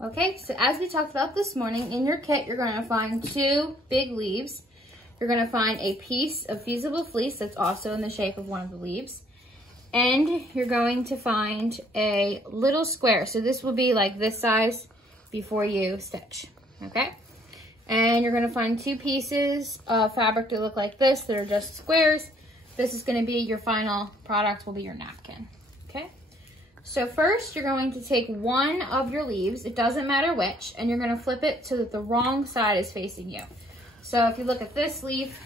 Okay, so as we talked about this morning, in your kit, you're gonna find 2 big leaves. You're gonna find a piece of fusible fleece that's also in the shape of one of the leaves. And you're going to find a little square. So this will be like this size before you stitch, okay? And you're gonna find 2 pieces of fabric that look like this that are just squares. This is gonna be your final product, will be your napkin, okay? So first, you're going to take one of your leaves, it doesn't matter which, and you're gonna flip it so that the wrong side is facing you. So if you look at this leaf,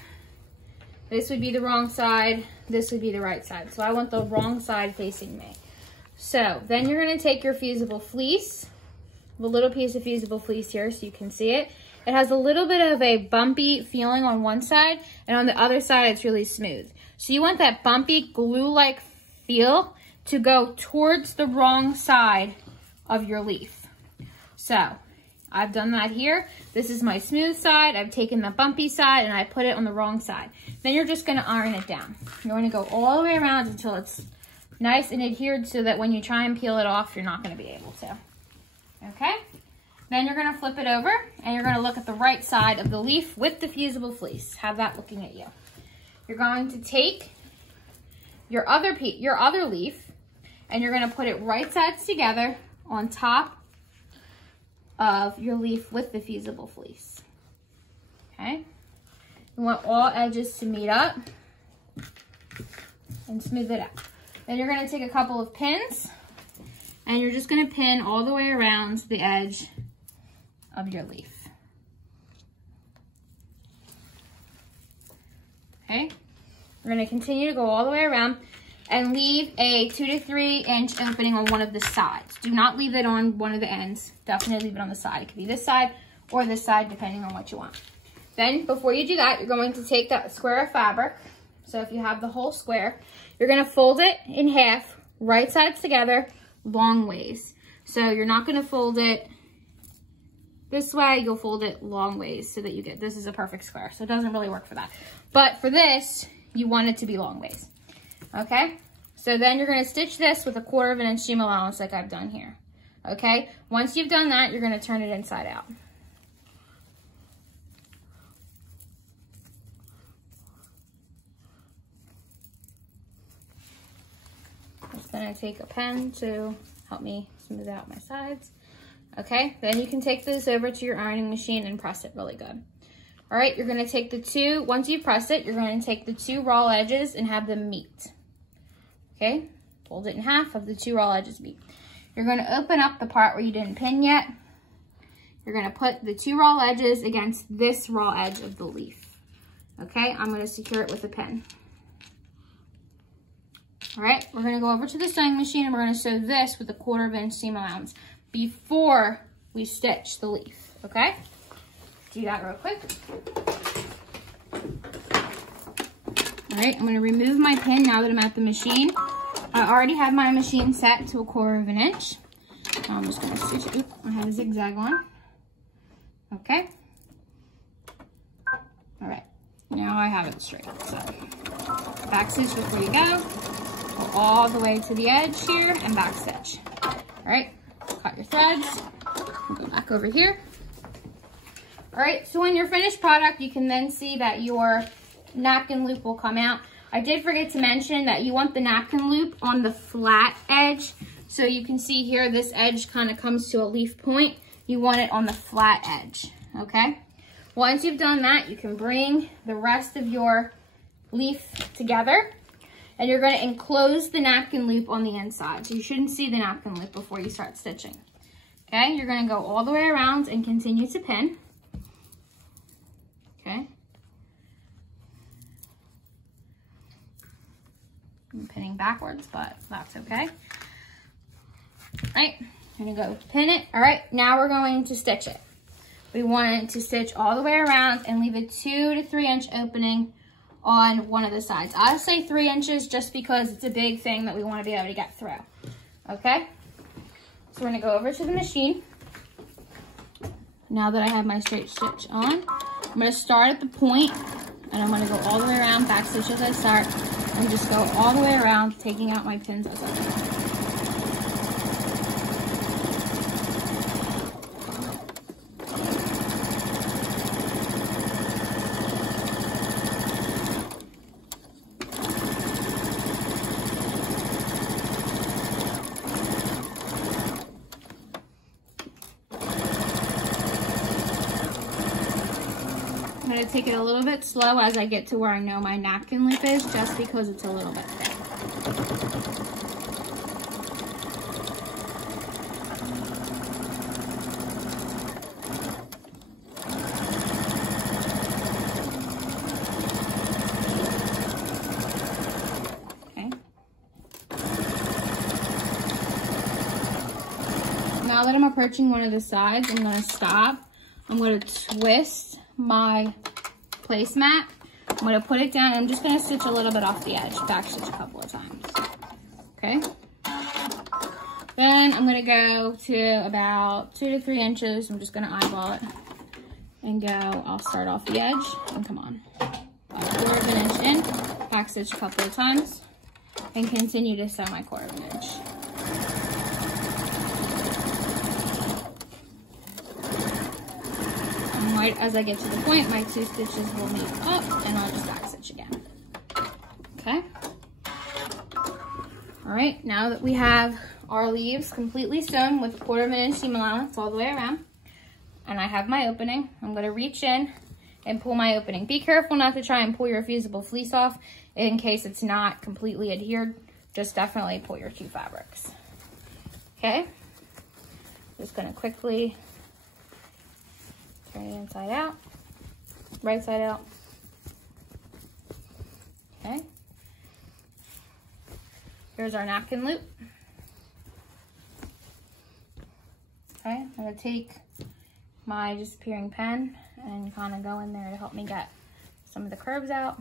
this would be the wrong side, this would be the right side. So I want the wrong side facing me. So then you're gonna take your fusible fleece, the little piece of fusible fleece here so you can see it. It has a little bit of a bumpy feeling on one side, and on the other side it's really smooth. So you want that bumpy glue-like feel to go towards the wrong side of your leaf. So I've done that here. This is my smooth side. I've taken the bumpy side and I put it on the wrong side. Then you're just gonna iron it down. You're gonna go all the way around until it's nice and adhered so that when you try and peel it off, you're not gonna be able to. Okay? Then you're gonna flip it over and you're gonna look at the right side of the leaf with the fusible fleece. Have that looking at you. You're going to take your other leaf and you're gonna put it right sides together on top of your leaf with the fusible fleece. Okay? You want all edges to meet up and smooth it out. Then you're gonna take a couple of pins and you're just gonna pin all the way around the edge of your leaf. Okay? We're gonna continue to go all the way around and leave a 2 to 3 inch opening on one of the sides. Do not leave it on one of the ends. Definitely leave it on the side. It could be this side or this side, depending on what you want. Then, before you do that, you're going to take that square of fabric. So if you have the whole square, you're gonna fold it in half, right sides together, long ways. So you're not gonna fold it this way, you'll fold it long ways so that you get, this is a perfect square. So it doesn't really work for that. But for this, you want it to be long ways. Okay, so then you're gonna stitch this with a 1/4 inch seam allowance like I've done here. Okay, once you've done that, you're gonna turn it inside out. I'm just gonna take a pen to help me smooth out my sides. Okay, then you can take this over to your ironing machine and press it really good. All right, you're gonna take the 2, once you press it, you're gonna take the 2 raw edges and have them meet. Okay, fold it in half, have the 2 raw edges meet. You're gonna open up the part where you didn't pin yet. You're gonna put the 2 raw edges against this raw edge of the leaf. Okay, I'm gonna secure it with a pin. All right, we're gonna go over to the sewing machine and we're gonna sew this with a 1/4 inch seam allowance before we stitch the leaf, okay? Do that real quick. All right, I'm gonna remove my pin now that I'm at the machine. I already have my machine set to a 1/4 inch. I'm just gonna stitch it. Oops, I have a zigzag on. Okay. All right, now I have it straight. So back stitch before you go. Go all the way to the edge here and back stitch. All right, cut your threads. Go back over here. All right, so when you're finished product, you can then see that your napkin loop will come out. I did forget to mention that you want the napkin loop on the flat edge. So you can see here, this edge kind of comes to a leaf point. You want it on the flat edge, okay? Once you've done that, you can bring the rest of your leaf together and you're gonna enclose the napkin loop on the inside. So you shouldn't see the napkin loop before you start stitching. Okay, you're gonna go all the way around and continue to pin. Okay. I'm pinning backwards, but that's okay. All right, I'm gonna go pin it. All right, now we're going to stitch it. We want to stitch all the way around and leave a 2 to 3 inch opening on one of the sides. I say 3 inches just because it's a big thing that we want to be able to get through. Okay, so we're gonna go over to the machine. Now that I have my straight stitch on, I'm gonna start at the point and I'm gonna go all the way around, back stitch as I start, and just go all the way around, taking out my pins as I go. gonna take it a little bit slow as I get to where I know my napkin loop is, just because it's a little bit thick. Now that I'm approaching one of the sides, I'm going to stop. I'm going to twist my placemat. I'm going to put it down. I'm just going to stitch a little bit off the edge, back stitch a couple of times. Okay. Then I'm going to go to about 2 to 3 inches. I'm just going to eyeball it and go. I'll start off the edge and come on. About 1/4 of an inch in, back stitch a couple of times, and continue to sew my 1/4 of an inch. Right as I get to the point, my 2 stitches will meet up, and I'll just back stitch again. Okay. All right, now that we have our leaves completely sewn with 1/4 of an inch seam allowance all the way around, and I have my opening, I'm going to reach in and pull my opening. Be careful not to try and pull your fusible fleece off in case it's not completely adhered. Just definitely pull your 2 fabrics. Okay. Just going to quickly turn it inside out, right side out. Okay. Here's our napkin loop. Okay, I'm gonna take my disappearing pen and kind of go in there to help me get some of the curves out.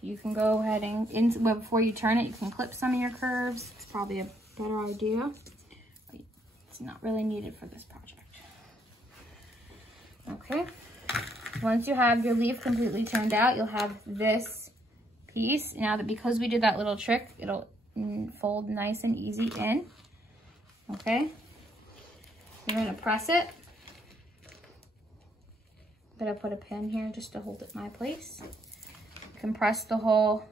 You can go ahead and, before you turn it, you can clip some of your curves. It's probably a better idea. It's not really needed for this project. Okay, once you have your leaf completely turned out, you'll have this piece. Now that because we did that little trick, it'll fold nice and easy in. Okay, you're gonna press it. I'm gonna put a pin here just to hold it in my place. You can press the whole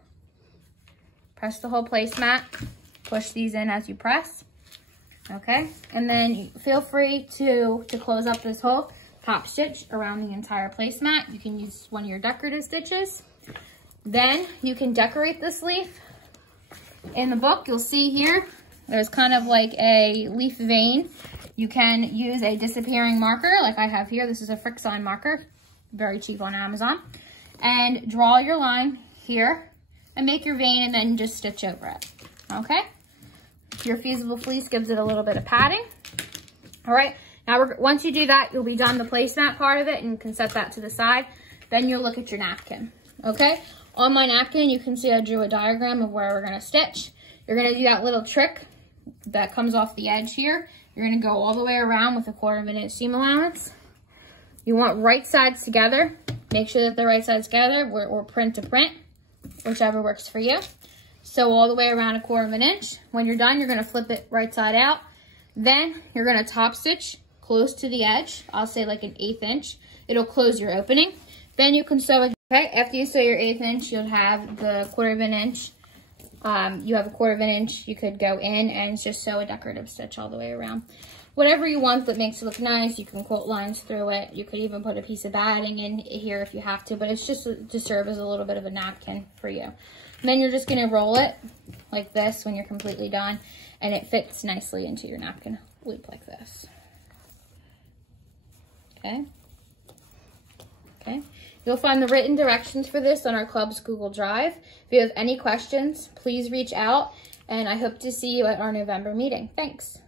placemat. Push these in as you press. Okay, and then feel free to close up this hole. Top stitch around the entire placemat. You can use one of your decorative stitches. Then you can decorate this leaf. In the book, you'll see here, there's kind of like a leaf vein. You can use a disappearing marker like I have here. This is a Fricksign marker, very cheap on Amazon. And draw your line here and make your vein and then just stitch over it, okay? Your fusible fleece gives it a little bit of padding. All right. Now, once you do that, you'll be done the placemat part of it, and you can set that to the side. Then you'll look at your napkin, okay? On my napkin, you can see I drew a diagram of where we're gonna stitch. You're gonna do that little trick that comes off the edge here. You're gonna go all the way around with a 1/4 of an inch seam allowance. You want right sides together. Make sure that the right sides together, or print to print, whichever works for you. Sew all the way around a 1/4 of an inch. When you're done, you're gonna flip it right side out. Then you're gonna top stitch close to the edge. I'll say like an 1/8 inch. It'll close your opening. Then you can sew it. Okay, after you sew your 1/8 inch, you'll have the 1/4 of an inch. You have a 1/4 of an inch. You could go in and just sew a decorative stitch all the way around. Whatever you want that makes it look nice. You can quote lines through it. You could even put a piece of batting in here if you have to, but it's just to serve as a little bit of a napkin for you. And then you're just gonna roll it like this when you're completely done, and it fits nicely into your napkin loop like this. Okay. Okay. You'll find the written directions for this on our club's Google Drive. If you have any questions, please reach out, and I hope to see you at our November meeting. Thanks.